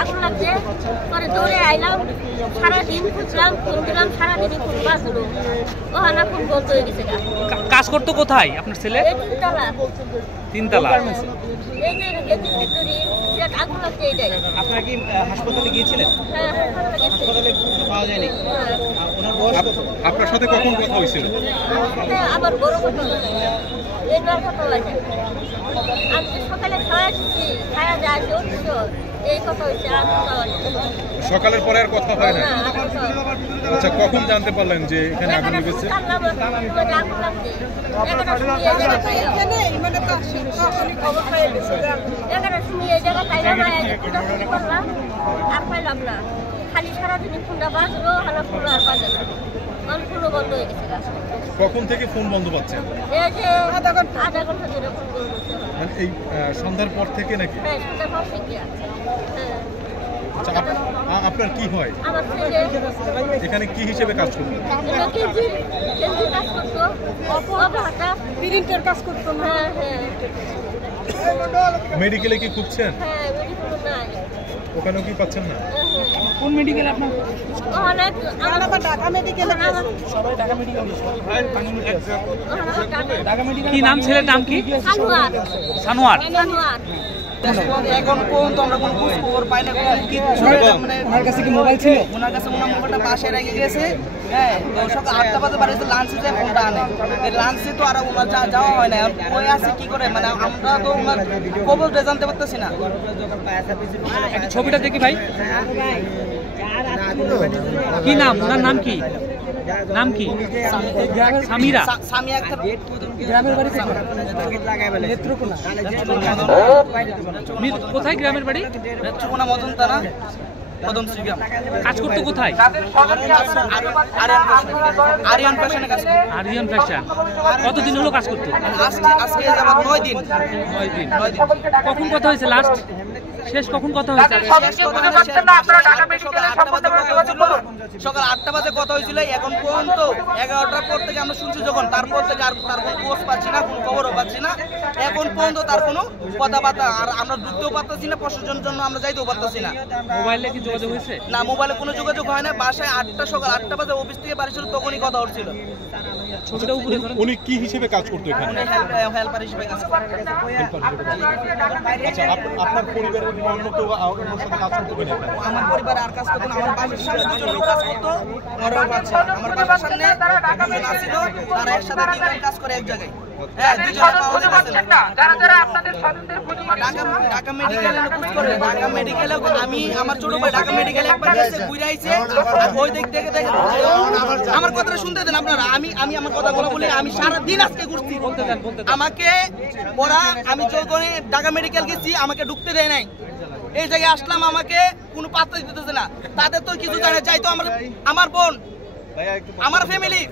আগুন লাগছে, পরে দৌড়ে আইলাম, সারাদিন খুঁজলাম, ফোন দিলাম, সারাদিনই ফোন বাজলো, ওখানে ফোন বন্ধ হয়ে গেছে। কাজ করতো কোথায় আপনার ছেলে? তিনতলা। আগুন লাগছে এইটাই। আপনারা কি হাসপাতালে গিয়েছিলেন? হ্যাঁ, হাসপাতালে পাওয়া যায়নি। আপনার সাথে কখন কথা হয়েছিল? আবার বড় কথা এইবার কথা লাগে। আমি তো সকালে খাওয়া এসেছি, খাওয়া যায় এই কথা হয়েছে। সকালের পরে আর কথা হয় না? আচ্ছা, কখন জানতে পারলেন যে এখানে আগুন লেগেছে? খালি সারাদিন ফোনটা বাজলো, হালা ফোন আর বাজে না, ফোনও বন্ধ হয়ে গেছে। কখন থেকে ফোন বন্ধ পাচ্ছেন? এই যে আধা ঘন্টা ধরে ফোন বন্ধ হচ্ছে। মানে এই সন্ধ্যার পর থেকে নাকি? হ্যাঁ, সন্ধ্যার পর থেকে। হ্যাঁ। আচ্ছা, আপনার কি হয়? আমার ছেলে এখানে কি হিসেবে কাজ করতেন? কাজ করতো, প্রিন্টের কাজ করতো। হ্যাঁ হ্যাঁ। মেডিকেলে কি খুঁজছেন? হ্যাঁ, মেডিকেল নাই। ওখানেও কি পাচ্ছেন না? কোন মেডিকেল আপনার? ঢাকা মেডিকেল। কি নাম ছেলের নাম কি? সানোয়ার। সানোয়ার। সানোয়ার। এখন পর্যন্ত আমরা কোনো খোঁজ খবর পাই না। ওনার কাছে কি মোবাইল ছিল? ওনার কাছে ওনার মোবাইলটা বাসায় রেখে গেছে। হ্যাঁ, তো সকাল 8টা বাজে বাড়িতে লাঞ্চে যায়, ফোনটা আনে। লাঞ্চে তো আর ওনার যাওয়া হয় না। ওই আছে কি করে, মানে আমরা তো ওনার খবরটা জানতে পারতেছি না। একটু ছবিটা দেখি ভাই। কি নাম? ওনার নাম কি? নাম কি? সামিরা। সামিয়া একটা গ্রামের বাড়ি কোথায়? গ্রামের বাড়ি নেত্রকোনা মদন থানা, কদমশ্রী গ্রাম। কাজ করতো কোথায়? আরিয়ান ফ্যাশনে কাজ করতো। আরিয়ান ফ্যাশন। কতদিন হলো কাজ করতো? আজকে আমার 9 দিন। 9 দিন। কখন কথা হয়েছে লাস্ট? শেষ কখন কথা হয়েছে? সকাল 8টা বাজে কথা হয়েছিল। এখন পর্যন্ত 11টার পর থেকে আমরা শুনছি যখন, তারপর থেকে আর তার কোনো খোঁজ পাচ্ছি না, কোনো খবরও পাচ্ছি না। এখন পর্যন্ত তার কোনো কথাবার্তা, আর আমরা ঢুকতেও পারতেছি না, প্রশাসনের জন্য আমরা যাইতেও পারতেছি না। মোবাইলে কি যোগাযোগ হয়েছে? না, মোবাইলে কোনো যোগাযোগ হয় না। বাসায় সকাল 8টা বাজে অফিস থেকে বাড়ি ছিল, তখনই কথা হচ্ছিল। ছবিটা উপরে ধরুন। উনি কি হিসেবে কাজ করতো এখানে? উনি হেল্পার হিসেবে কাজ করতো। আচ্ছা, আপনার পরিবারের অন্য কেউ ওনার সাথে কাজ করতো কিনা? আমার পরিবার আর কাজ করতো না। আমার বাসার সামনে দুজন লোক কাজ করতো, ওরাও পাচ্ছে না। আমার বাসার সামনে দুজন আসছিল, তারা একসাথে 3 জন কাজ করে এক জায়গায়। হ্যাঁ, ঢাকা মেডিকেলে খোঁজ করে। ঢাকা মেডিকেলে আমি, আমার ছোট ভাই ঢাকা মেডিকেলে একবার গেছে, ঘুরে আইছে। ওই দেখে আমার কথাটা শুনতে দেন আপনারা। আমি আমার কথাগুলো বলি। আমি সারাদিন আজকে ঘুরছি। আমাকে ওরা, আমি যখন ঢাকা মেডিকেল গেছি, আমাকে ঢুকতে দেয় নাই। এই জায়গায় আসলাম, আমাকে কোনো পাত্তা দিতেছে না। তাদের তো কিছু জানে, চাই তো আমার বোন, আমার ফ্যামিলি